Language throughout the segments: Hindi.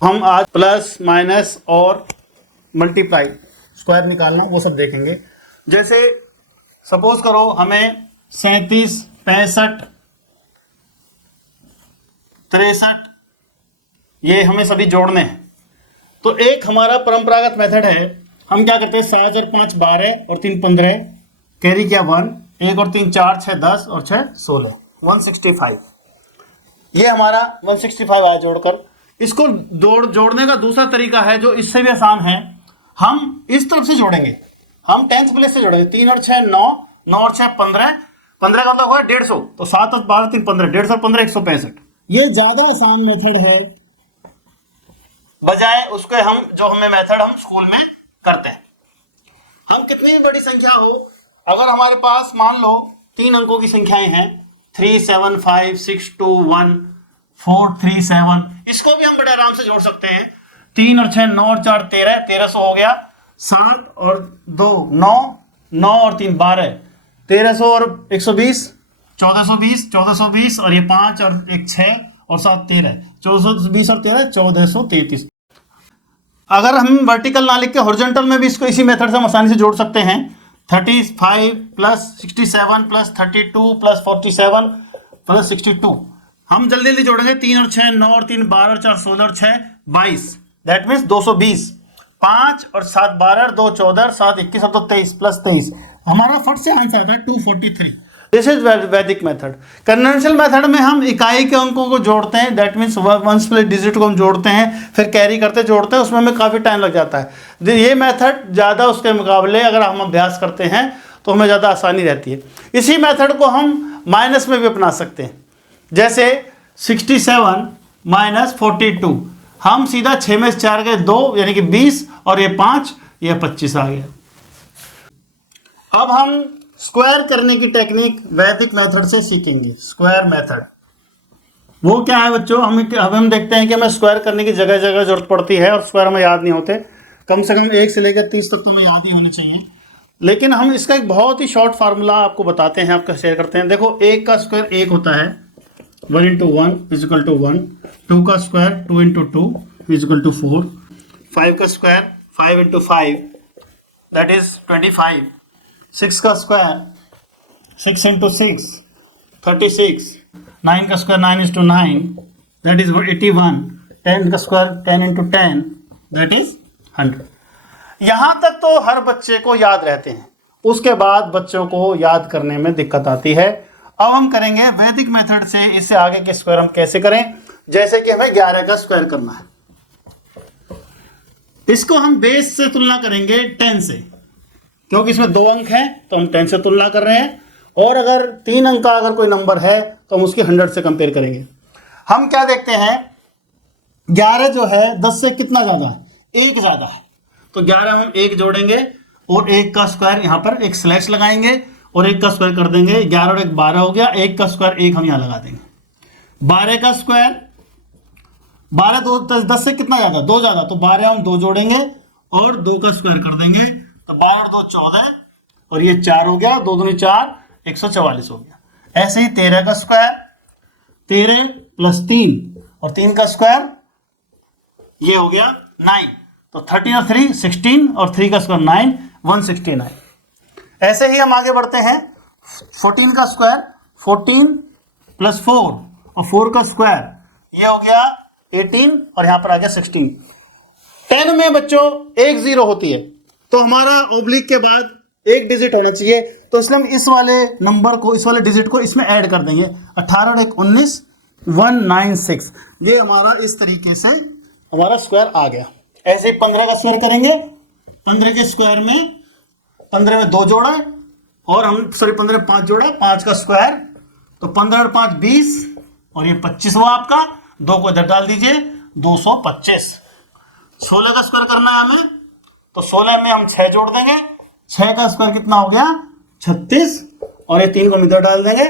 हम आज प्लस माइनस और मल्टीप्लाई स्क्वायर निकालना वो सब देखेंगे। जैसे सपोज करो हमें 37, 65, 63 ये हमें सभी जोड़ने हैं। तो एक हमारा परंपरागत मेथड है, हम क्या करते हैं 7 और 5 12 और 3 15, कैरी किया 1, 1 और 3 4, 6 10 और 6 16, 165। ये हमारा 165 आया जोड़कर। इसको जोड़ने का दूसरा तरीका है जो इससे भी आसान है, हम इस तरफ से जोड़ेंगे, हम 10th प्लेस से जोड़ेंगे। 3 और 6 9, 9 और 6 15, 15 का मतलब होगा 150, तो 7 और 12 3 15, 150 15 165। ये ज्यादा आसान मेथड है बजाय उसके हम जो हमें मेथड हम स्कूल में करते हैं। हम कितनी भी बड़ी संख्या हो, अगर हमारे पास मान लो 3 अंकों की संख्याएं हैं 3 7 5 6 2 1 4 3 7, इसको भी हम बड़े आराम से जोड़ सकते हैं। 3 और 6 9 और 4 13, 1300 हो गया। 7 और 2 9, 9 और 3 12, 1300 और 120 1420, 1420 और ये 5 और 1 6 और 7 13, 1420 और 13 1433। अगर हम वर्टिकल ना लिख के हॉरिजॉन्टल में भी इसको इसी मेथड से हम आसानी से जोड़ सकते हैं। 35 प्लस 67 प्लस 32 प्लस 47 प्लस 62। हम जल्दी जल्दी जोड़ेंगे। 3 और 6 9 और 3 12 और 4 16 और 6 22, दैट मीन्स 220। 5 और 7 12, 2 14, 7 21 और 2 23 प्लस 23, हमारा फट से आंसर आता है 243। दिस इज वैदिक मेथड। कन्वेंशनल मेथड में हम इकाई के अंकों को जोड़ते हैं, that means ones place digit को हम जोड़ते हैं, फिर कैरी करते जोड़ते हैं, उसमें हमें काफ़ी टाइम लग जाता है। ये मेथड ज़्यादा उसके मुकाबले अगर हम अभ्यास करते हैं तो हमें ज़्यादा आसानी रहती है। इसी मेथड को हम माइनस में भी अपना सकते हैं। जैसे 67 माइनस 42, हम सीधा 6 में से 4 गए 2 यानी कि 20 और ये 5 ये 25 आ गया। अब हम स्क्वायर करने की टेक्निक वैदिक मेथड से सीखेंगे। स्क्वायर मेथड वो क्या है बच्चों, हम देखते हैं कि हमें स्क्वायर करने की जगह जगह जरूरत पड़ती है और स्क्वायर हमें याद नहीं होते। कम से कम 1 से लेकर 30 तक तो हमें याद ही होने चाहिए। लेकिन हम इसका एक बहुत ही शॉर्ट फार्मूला आपको बताते हैं, आपका शेयर करते हैं। देखो 1 का स्क्वायर 1 होता है, 1 × 1 इज इक्वल टू 1। 2 का स्क्वायर 2 × 2 इज इक्वल टू 4। 5 का स्क्वायर 5 × 5 दैट इज 25। 6 का स्क्वायर 6 × 6 36। 9 का स्क्वायर 9 × 9 दैट इज 81। 10 का स्क्वायर 10 × 10 दैट इज 100। यहां तक तो हर बच्चे को याद रहते हैं, उसके बाद बच्चों को याद करने में दिक्कत आती है। अब हम करेंगे वैदिक मेथड से इससे आगे के स्क्वायर हम कैसे करें। जैसे कि हमें 11 का स्क्वायर करना है, इसको हम बेस से तुलना करेंगे 10 से, क्योंकि इसमें 2 अंक है तो हम 10 से तुलना कर रहे हैं। और अगर 3 अंक का अगर कोई नंबर है तो हम उसके 100 से कंपेयर करेंगे। हम क्या देखते हैं, 11 जो है 10 से कितना ज्यादा है, 1 ज्यादा है, तो 11 हम 1 जोड़ेंगे और 1 का स्क्वायर यहां पर एक स्लैश लगाएंगे और 1 का स्क्वायर कर देंगे। 11 और 1 12 हो गया, 1 का स्क्वायर 1 हम यहां लगा देंगे। 12 का स्क्वायर 12 10 से कितना ज्यादा, 2 ज्यादा, तो 12 हम 2 जोड़ेंगे और 2 का स्क्वायर कर देंगे, तो 12 और 2 14 और ये 4 हो गया, 2 दूनी 4 144 हो गया। ऐसे ही 13 का स्क्वायर 13 प्लस 3 और 3 का स्क्वायर ये हो गया 9, तो 13 और 3 16 और 3 का स्क्वायर 9 169। ऐसे ही हम आगे बढ़ते हैं। 14 का स्क्वायर 14 प्लस 4 और 4 का स्क्वायर ये हो गया 18 और यहां पर आ गया 16। 10 में बच्चों 1 0 होती है, तो हमारा ओब्लिक के बाद एक डिजिट होना चाहिए, तो इसलिए हम इस वाले नंबर को, इस वाले डिजिट को इसमें ऐड कर देंगे। 18 और 1 19 196। ये हमारा इस तरीके से हमारा स्क्वायर आ गया। ऐसे ही 15 का स्क्वायर करेंगे। 15 के स्क्वायर में 15 में 2 जोड़ा और हम 15 में 5 जोड़ा, 5 का स्क्वायर, तो 15 और 5 20 और ये 25 हुआ आपका। 2 को इधर डाल दीजिए, 225। 16 का स्क्वायर करना है हमें, तो 16 में हम 6 जोड़ देंगे। 6 का स्क्वायर कितना हो गया 36 और ये 3 को इधर डाल देंगे।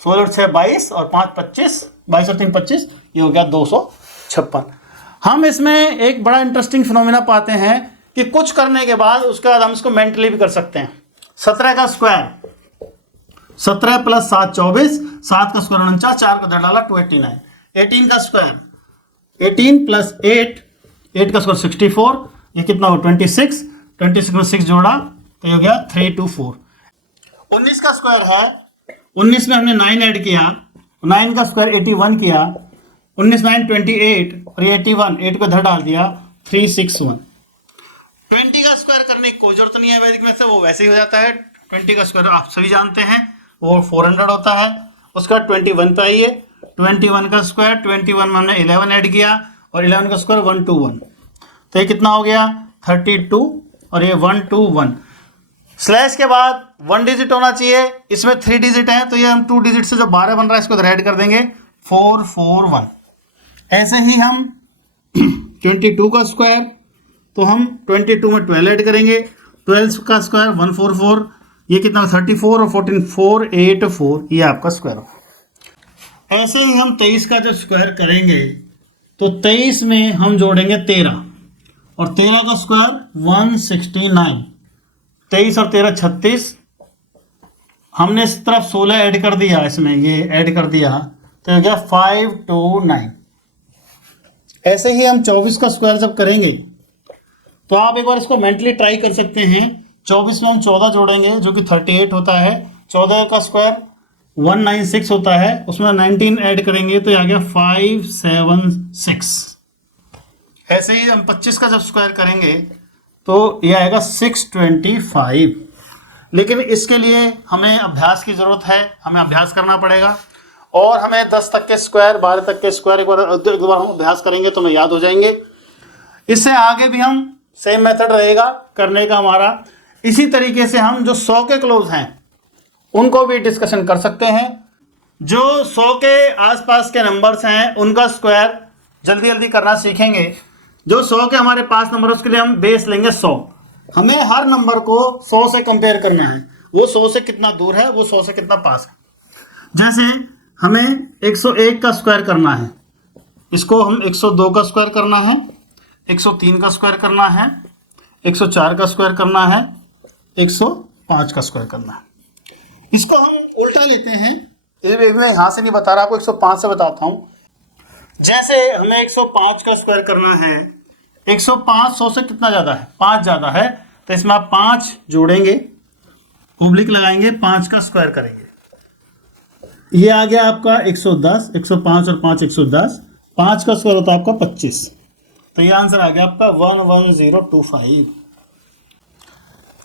16 और 6 22 और 5 25, 22 और 3 25, ये हो गया 256। हम इसमें एक बड़ा इंटरेस्टिंग फिनोमिना पाते हैं कि कुछ करने के बाद उसके बाद हम इसको मेंटली भी कर सकते हैं। 17 का स्क्वायर 17 प्लस 7 24, 7 का स्क्वायर 49, 4 का इधर डाला 289। 18 का स्क्वायर 18 प्लस 8 का स्क्वायर 64, ये कितना हो 26, 26 में 6 जोड़ा तो ये हो गया 324। 19 का स्क्वायर है, 19 में हमने 9 ऐड किया, 9 का स्क्वायर 81 किया, 19 9 28 और ये 81, 8 को इधर डाल दिया 361। 20 का स्क्वायर करने की कोई जरूरत नहीं है वैदिक में से, वो वैसे ही हो जाता है। 20 का स्क्वायर आप सभी जानते हैं वो 400 होता है। उसका 21 पे आइए, 21 का स्क्वायर, 21 में हमने 11 ऐड किया और 11 का स्क्वायर 121, तो ये कितना हो गया 32 और ये 121। स्लैश के बाद 1 डिजिट होना चाहिए, इसमें 3 डिजिट है तो ये हम 2 डिजिट से जो 12 बन रहा है इसको ऐड कर देंगे 441। ऐसे ही हम 22 का स्क्वायर, तो हम 22 में 12 ऐड करेंगे, 12 का स्क्वायर 144, ये कितना 34 और 14 484, ये आपका स्क्वायर हो। ऐसे ही हम 23 का जब स्क्वायर करेंगे तो 23 में हम जोड़ेंगे 13 और 13 का स्क्वायर 169, 23 और 13 36, हमने इस तरफ 16 ऐड कर दिया, इसमें ये ऐड कर दिया तो हो गया 529। ऐसे ही हम 24 का स्क्वायर जब करेंगे तो आप एक बार इसको मेंटली ट्राई कर सकते हैं। 24 में हम 14 जोड़ेंगे जो कि 38 होता है, 14 का स्क्वायर 196 होता है, उसमें 19 ऐड करेंगे तो आ गया 576। ऐसे ही हम 25 का जब स्क्वायर करेंगे तो ये आएगा 625। लेकिन इसके लिए हमें अभ्यास की ज़रूरत है, हमें अभ्यास करना पड़ेगा और हमें 10 तक के स्क्वायर 12 तक के स्क्वायर एक बार हम अभ्यास करेंगे तो हमें याद हो जाएंगे। इससे आगे भी हम सेम मेथड रहेगा करने का हमारा। इसी तरीके से हम जो 100 के क्लोज हैं उनको भी डिस्कशन कर सकते हैं। जो 100 के आसपास के नंबर्स हैं उनका स्क्वायर जल्दी जल्दी करना सीखेंगे। जो 100 के हमारे पास नंबर उसके लिए हम बेस लेंगे 100। हमें हर नंबर को 100 से कंपेयर करना है, वो 100 से कितना दूर है, वो 100 से कितना पास है। जैसे हमें 101 का स्क्वायर करना है, इसको हम 102 का स्क्वायर करना है, 103 का स्क्वायर करना है, 104 का स्क्वायर करना है, 105 का स्क्वायर करना है। इसको हम उल्टा लेते हैं, ये मैं यहाँ से नहीं बता रहा, आपको 105 से बताता हूँ। जैसे हमें 105 का स्क्वायर करना है, 105 100 से कितना ज़्यादा है, 5 ज़्यादा है, तो इसमें आप 5 जोड़ेंगे, ओब्लिक लगाएंगे, 5 का स्क्वायर करेंगे, ये आ गया आपका 110, 105 और 5 110, 5 का स्क्वायर होता है आपका 25, तो ये आंसर आ गया आपका 11025।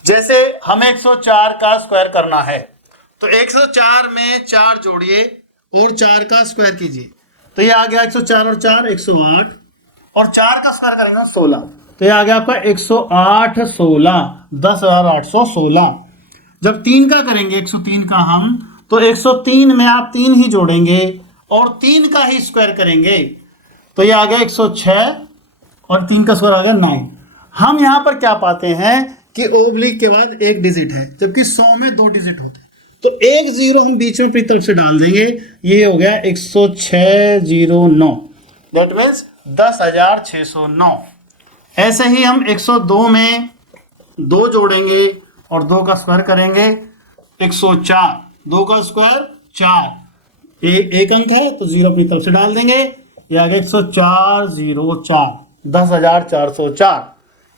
जैसे हमें 104 का स्क्वायर करना है तो 104 में 4 जोड़िए और 4 का स्क्वायर कीजिए, तो ये आ गया 104 और 4 108 और 4 का स्क्वायर करेंगे 16, तो ये आ गया आपका 108 16 10816। जब 3 का करेंगे 103 का हम, तो 103 में आप 3 ही जोड़ेंगे और 3 का ही स्क्वायर करेंगे, तो ये आ गया 106 और 3 का स्क्वायर आ गया 9। हम यहाँ पर क्या पाते हैं कि ओब्लिक के बाद एक डिजिट है, जबकि 100 में 2 डिजिट होते हैं, तो एक जीरो हम बीच में अपनी तरफ से डाल देंगे, ये हो गया 10609, दैट मीन्स 10,609। ऐसे ही हम 102 में 2 जोड़ेंगे और 2 का स्क्वायर करेंगे, 104, 2 का स्क्वायर 4, एक अंक है तो जीरो अपनी तरफ से डाल देंगे, ये आ गया 10404, 10,404।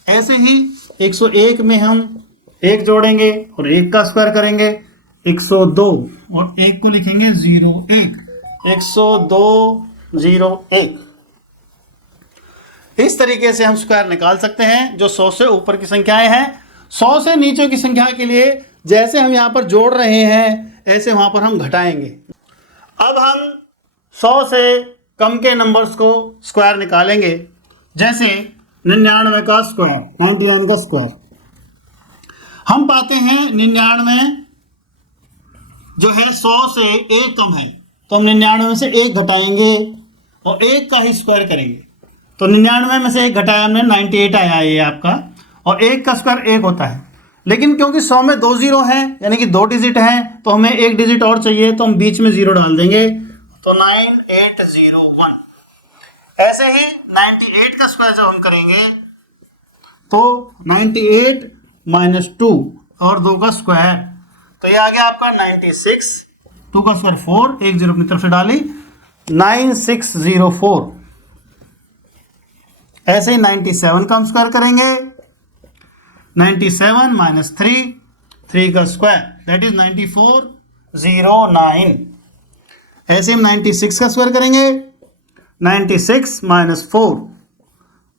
ऐसे ही 101 में हम 1 जोड़ेंगे और 1 का स्क्वायर करेंगे, 102 और 1 को लिखेंगे 01, 10201। इस तरीके से हम स्क्वायर निकाल सकते हैं जो 100 से ऊपर की संख्याएं हैं। 100 से नीचे की संख्या के लिए जैसे हम यहाँ पर जोड़ रहे हैं ऐसे वहां पर हम घटाएंगे। अब हम 100 से कम के नंबर्स को स्क्वायर निकालेंगे। जैसे 99 का स्क्वायर, 99 का स्क्वायर हम पाते हैं 99 जो है 100 से 1 कम है, तो हम 99 में से 1 घटाएंगे और 1 का ही स्क्वायर करेंगे, तो 99 में से 1 घटाया हमने 98 आया ये आपका, और 1 का स्क्वायर 1 होता है। लेकिन क्योंकि 100 में 2 जीरो हैं यानी कि 2 डिजिट हैं, तो हमें 1 डिजिट और चाहिए, तो हम बीच में 0 डाल देंगे, तो 9801। ऐसे ही 98 का स्क्वायर जब हम करेंगे तो 98 - 2 और 2 का स्क्वायर, तो ये आ गया आपका 96, 2 का स्क्वायर 4, 1 जीरो अपनी तरफ से डाली, 9604। ऐसे ही 97 का हम स्क्वायर करेंगे, 97 माइनस 3 का स्क्वायर दैट इज 9409। ऐसे हम 96 का स्क्वायर करेंगे, 96 माइनस 4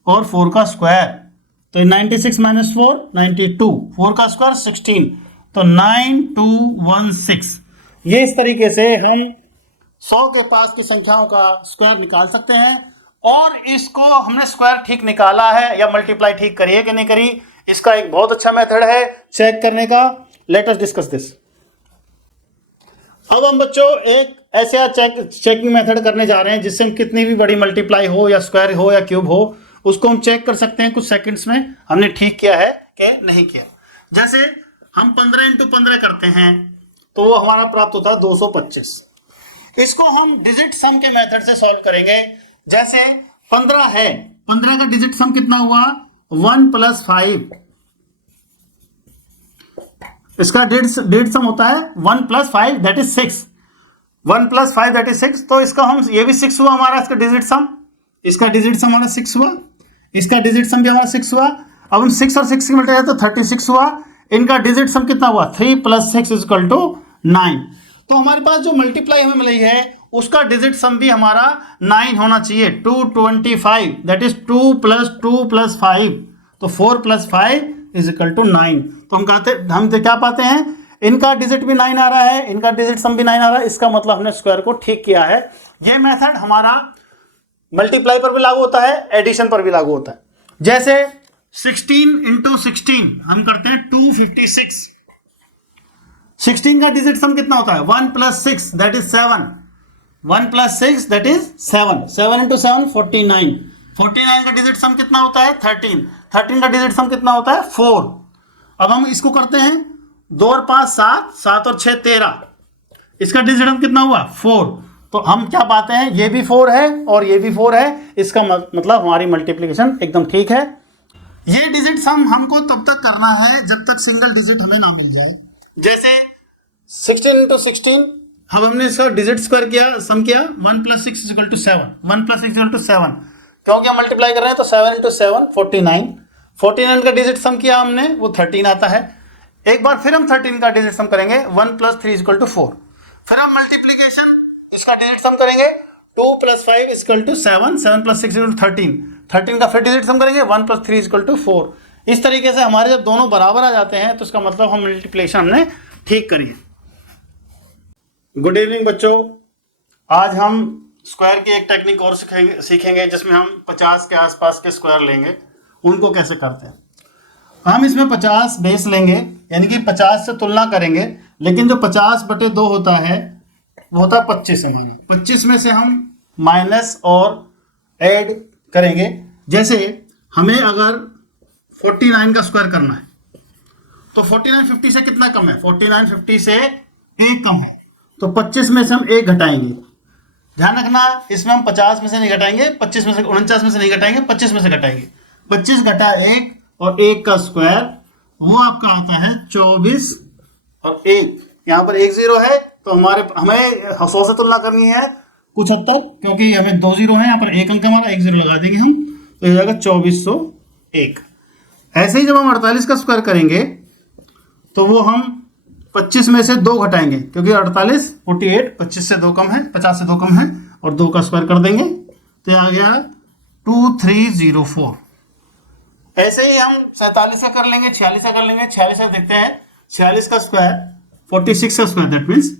और 4 का स्क्वायर, तो 96 माइनस 4 92, 4 का स्क्वायर 16, तो 9216। ये इस तरीके से हम 100 के पास की संख्याओं का स्क्वायर निकाल सकते हैं। और इसको हमने स्क्वायर ठीक निकाला है या मल्टीप्लाई ठीक करी है कि नहीं करी, इसका एक बहुत अच्छा मेथड है चेक करने का। Let us discuss this. अब हम बच्चों एक ऐसा चेकिंग मेथड करने जा रहे हैं जिससे हम कितनी भी बड़ी मल्टीप्लाई हो या स्क्वायर हो या क्यूब हो उसको हम चेक कर सकते हैं कुछ सेकंड्स में हमने ठीक किया है कि नहीं किया। जैसे हम 15 इंटू 15 करते हैं तो वो हमारा प्राप्त होता है 225। इसको हम डिजिट सम के मेथड से सॉल्व करेंगे। जैसे 15 है, 15 का डिजिट सम कितना हुआ 1 प्लस 5, इसका डिजिट सम होता है 1 plus 5 that is 6, 1 plus 5 that is 6। तो इसका हम ये भी 6 हुआ हमारा, इसका डिजिट सम, इसका डिजिट सम हमारा 6 हुआ, इसका डिजिट सम भी हमारा 6 हुआ। अब हम 6 और 6 की मल्टीप्लाई तो 36 हुआ। इनका डिजिट सम कितना हुआ 3 प्लस 6 इज इक्वल टू 9। तो हमारे पास जो मल्टीप्लाई हमें मिली है उसका डिजिट सम भी हमारा 9 होना चाहिए, 225 दैट इज 2 प्लस 5, तो 4 प्लस 5 इज इक्वल टू 9। तो हम क्या पाते हैं, इनका डिजिट भी 9 आ रहा है, इनका डिजिट सम भी 9 आ रहा है, इसका मतलब हमने स्क्वायर को ठीक किया है। ये मेथड हमारा मल्टीप्लाई पर भी लागू होता है, एडिशन पर भी लागू होता है। जैसे 16 इंटू 16 हम करते हैं 256, 16 का डिजिट सम कितना होता है 1 plus 6 that is 7, 1 plus 6 that is 7, 7 into 7 49, 49 का डिजिट सम कितना होता है 13, 13 का डिजिट सम कितना होता है 4। अब हम इसको करते हैं 2 और 5 7, 7 और 6 13, इसका डिजिट सम कितना हुआ 4। तो हम क्या पाते हैं, ये भी 4 है और ये भी 4 है, इसका मतलब हमारी मल्टीप्लिकेशन एकदम ठीक है। ये डिजिट सम हमको तब तक करना है जब तक सिंगल डिजिट हमें ना मिल जाए। जैसे 16 इंटू 16, अब हमने इसका डिजिट स्क्वायर किया, सम किया 1 plus 6 is equal to 7, 1 plus 6 equal to 7, क्योंकि हम मल्टीप्लाई कर रहे हैं तो 7 इंटू 7 49, 49 का डिजिट सम किया हमने वो 13 आता है। एक बार फिर हम 13 का डिजिट सम करेंगे 1 प्लस 3 इज इक्वल टू 4, फिर हम मल्टीप्लीकेशन इसका डिजिट सम करेंगे 2 plus 5 is equal to 7, 7 plus 6 is equal to 13, 13 का फिर डिजिट सम करेंगे 1 प्लस 3 इज इक्वल टू 4। इस तरीके से हमारे जब दोनों बराबर आ जाते हैं तो इसका मतलब हम मल्टीप्लिकेशन हमने ठीक करी है। गुड इवनिंग बच्चों, आज हम स्क्वायर की एक टेक्निक और सीखेंगे जिसमें हम 50 के आसपास के स्क्वायर लेंगे, उनको कैसे करते हैं। हम इसमें 50 बेस लेंगे यानी कि 50 से तुलना करेंगे, लेकिन जो 50/2 होता है वो होता है 25 से माइनस, 25 में से हम माइनस और ऐड करेंगे। जैसे हमें अगर 49 का स्क्वायर करना है तो 49 50 से कितना कम है, 49 50 से 1 कम है, तो 25 में से हम 1 घटाएंगे। ध्यान रखना इसमें हम 50 में से नहीं घटाएंगे, 25 में से 49 में से नहीं घटाएंगे, 25 में से घटाएंगे। 25 घटा 1 और 1 का स्क्वायर वो आपका आता है 24 और 1, यहाँ पर 1 0 है तो हमें 100 से तुलना करनी है कुछ हद तक, क्योंकि हमें 2 0 है, यहाँ पर 1 अंक हमारा 1 0 लगा देंगे हम, तो ये जाएगा 2401। ऐसे ही जब हम 48 का स्क्वायर करेंगे तो वो हम 25 में से 2 घटाएंगे, क्योंकि 48 48 25 से 2 कम है, 50 से 2 कम है, और 2 का स्क्वायर कर देंगे तो आ गया 2304। ऐसे ही हम 47 का कर लेंगे, 46 का कर लेंगे। 46 का देखते हैं, 46 का स्क्वायर 46 का स्क्वायर दैट मीन्स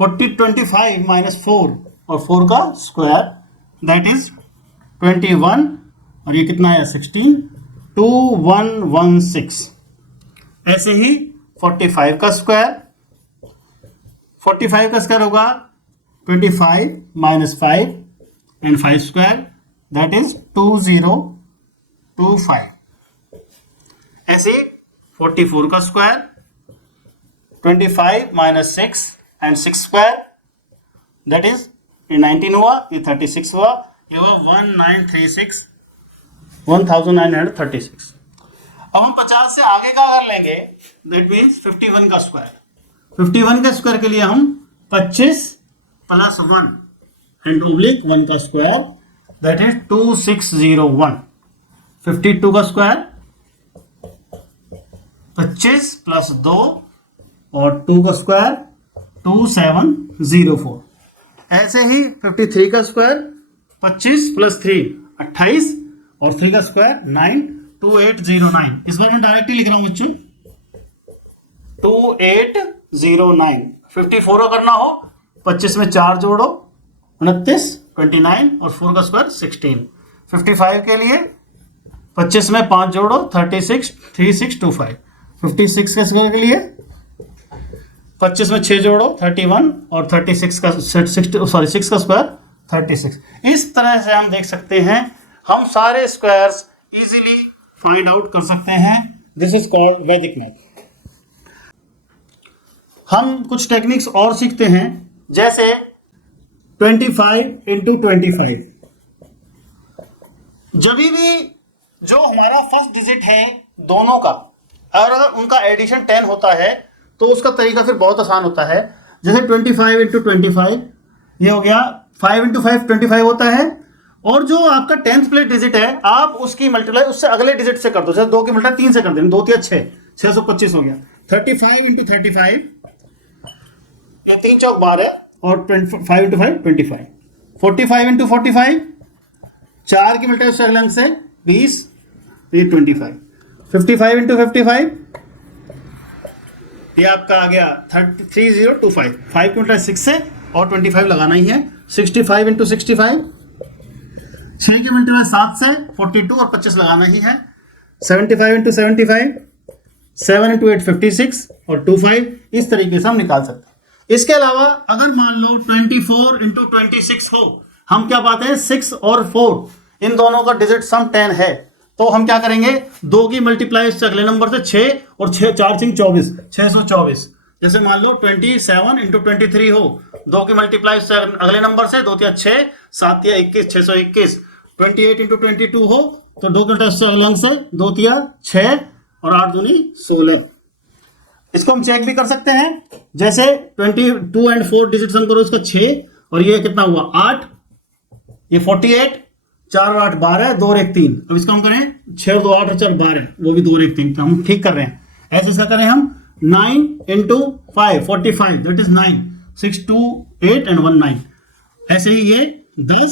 25 माइनस 4 और 4 का स्क्वायर दैट इज 21 और ये कितना है 16, 2116। ऐसे ही 45 का स्क्वायर, 45 का स्क्वायर होगा 25 minus 5 and 5 square that is 2025। ऐसे 44 का square 25 minus 6 and 6 square that is ये 19 हुआ, ये 36 हुआ, ये हुआ 1936। अब हम 50 से आगे का अगर लेंगे दैट मीन्स 51 का स्क्वायर। 51 का स्क्वायर के लिए हम 25 प्लस 1 एंड ओब्लिक 1 का स्क्वायर दैट इज 2601। 52 का स्क्वायर 25 प्लस 2 और 2 का स्क्वायर 2704। ऐसे ही 53 का स्क्वायर 25 प्लस 3 28 और 3 का स्क्वायर 9 2809। इस बार मैं डायरेक्टली लिख रहा हूं बच्चों 2809। 54 का करना हो 25 में 4 जोड़ो 29 29 और 4 का स्क्वायर 16। 55 के लिए 25 में 5 जोड़ो 36 3625। 56 के स्क्वायर के लिए 25 में 6 जोड़ो 31 और 36 का 6 का स्क्वायर 36। इस तरह से हम देख सकते हैं, हम सारे स्क्वायर्स इजीली फाइंड आउट कर सकते हैं। दिस इज कॉल्ड वैदिक मैथ। हम कुछ टेक्निक्स और सीखते हैं, जैसे 25 into 25। जब भी जो हमारा फर्स्ट डिजिट है दोनों का, और अगर उनका एडिशन 10 होता है तो उसका तरीका फिर बहुत आसान होता है। जैसे 25 into 25 ये हो गया, 5 into 5 25 होता है, और जो आपका 10th प्लेस डिजिट है आप उसकी मल्टीप्लाई उससे अगले डिजिट से कर दो। जैसे 2 की मल्टीप्लाई 3 से कर देना, 2 3 6 625 हो गया। 35 into 35 या 3 चौक 12 और 5 into 5 25। 45 into 45 4 की मल्टीप्लाई उससे अगले अंक से 20 ये 25। 55 into 55 ये आपका आ गया 3025। 5 की मल्टीप्लाई 6 से और 25 लगाना ही है। 65 into 65 6 की मल्टीप्लाई 7 से 42 और 25 लगाना ही है। 75 into 75 7 into 8 56 और 25। इस तरीके से हम निकाल सकते हैं। इसके अलावा अगर मान लो 24 into 26 हो, हम क्या पाते हैं 6 और 4 इन दोनों का डिजिट सम 10 है, तो हम क्या करेंगे 2 की मल्टीप्लाई उससे अगले नंबर से 6 और 6 4 6 24 624। जैसे मान लो 27 into 23 हो, 2 की मल्टीप्लाई उससे अगले नंबर से 2 3 6 7 या 21 621। 28 into 22 हो तो 2 के उससे अगले अंक से 2 3 6 और 8 दूनी 16। इसको हम चेक भी कर सकते हैं, जैसे 22 एंड 4 डिजिट सम करो उसका 6 और ये कितना हुआ 8, ये 48 4 और 8 12 2 और 1 3। अब इसका हम करें 6 और 2 8 और 4 12, वो भी 2 और 1 3 हम ठीक कर रहे हैं। ऐसे इसका करें हम 9 into 5 45 दैट इज 9 6 2 8 एंड 1 9। ऐसे ही ये 10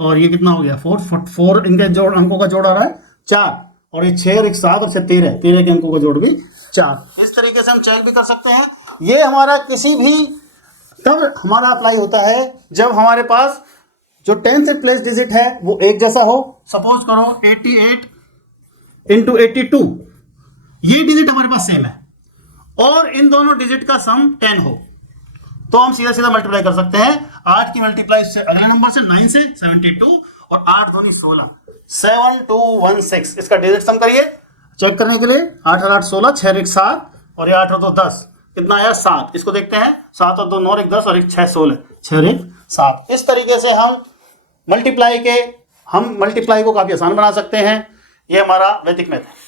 और ये कितना हो गया 4 इनके जोड़ अंकों का जोड़ आ रहा है 4 और ये 6 और 1 7 और 6 13 के अंकों का जोड़ भी 4। इस तरीके से हम चेक भी कर सकते हैं। ये हमारा किसी भी तब हमारा अप्लाई होता है जब हमारे पास जो 10th प्लेस डिजिट है वो एक जैसा हो। सपोज करो 88 into 82 ये डिजिट हमारे पास सेम है और इन दोनों डिजिट का सम 10 हो, तो हम सीधा सीधा मल्टीप्लाई कर सकते हैं। 8 की मल्टीप्लाई से अगले नंबर से 9 से 72 और 8 दूनी 16 7216। इसका डिजिट सम करिए चेक करने के लिए। 8 और 8 16 6 और 1 7 और ये 8 और 2 10 कितना आया 7। इसको देखते हैं 7 और 2 9 और 1 10 और 1 6 16 6 और 1 7। इस तरीके से हम मल्टीप्लाई को काफी आसान बना सकते हैं। ये हमारा वैदिक मैथ है।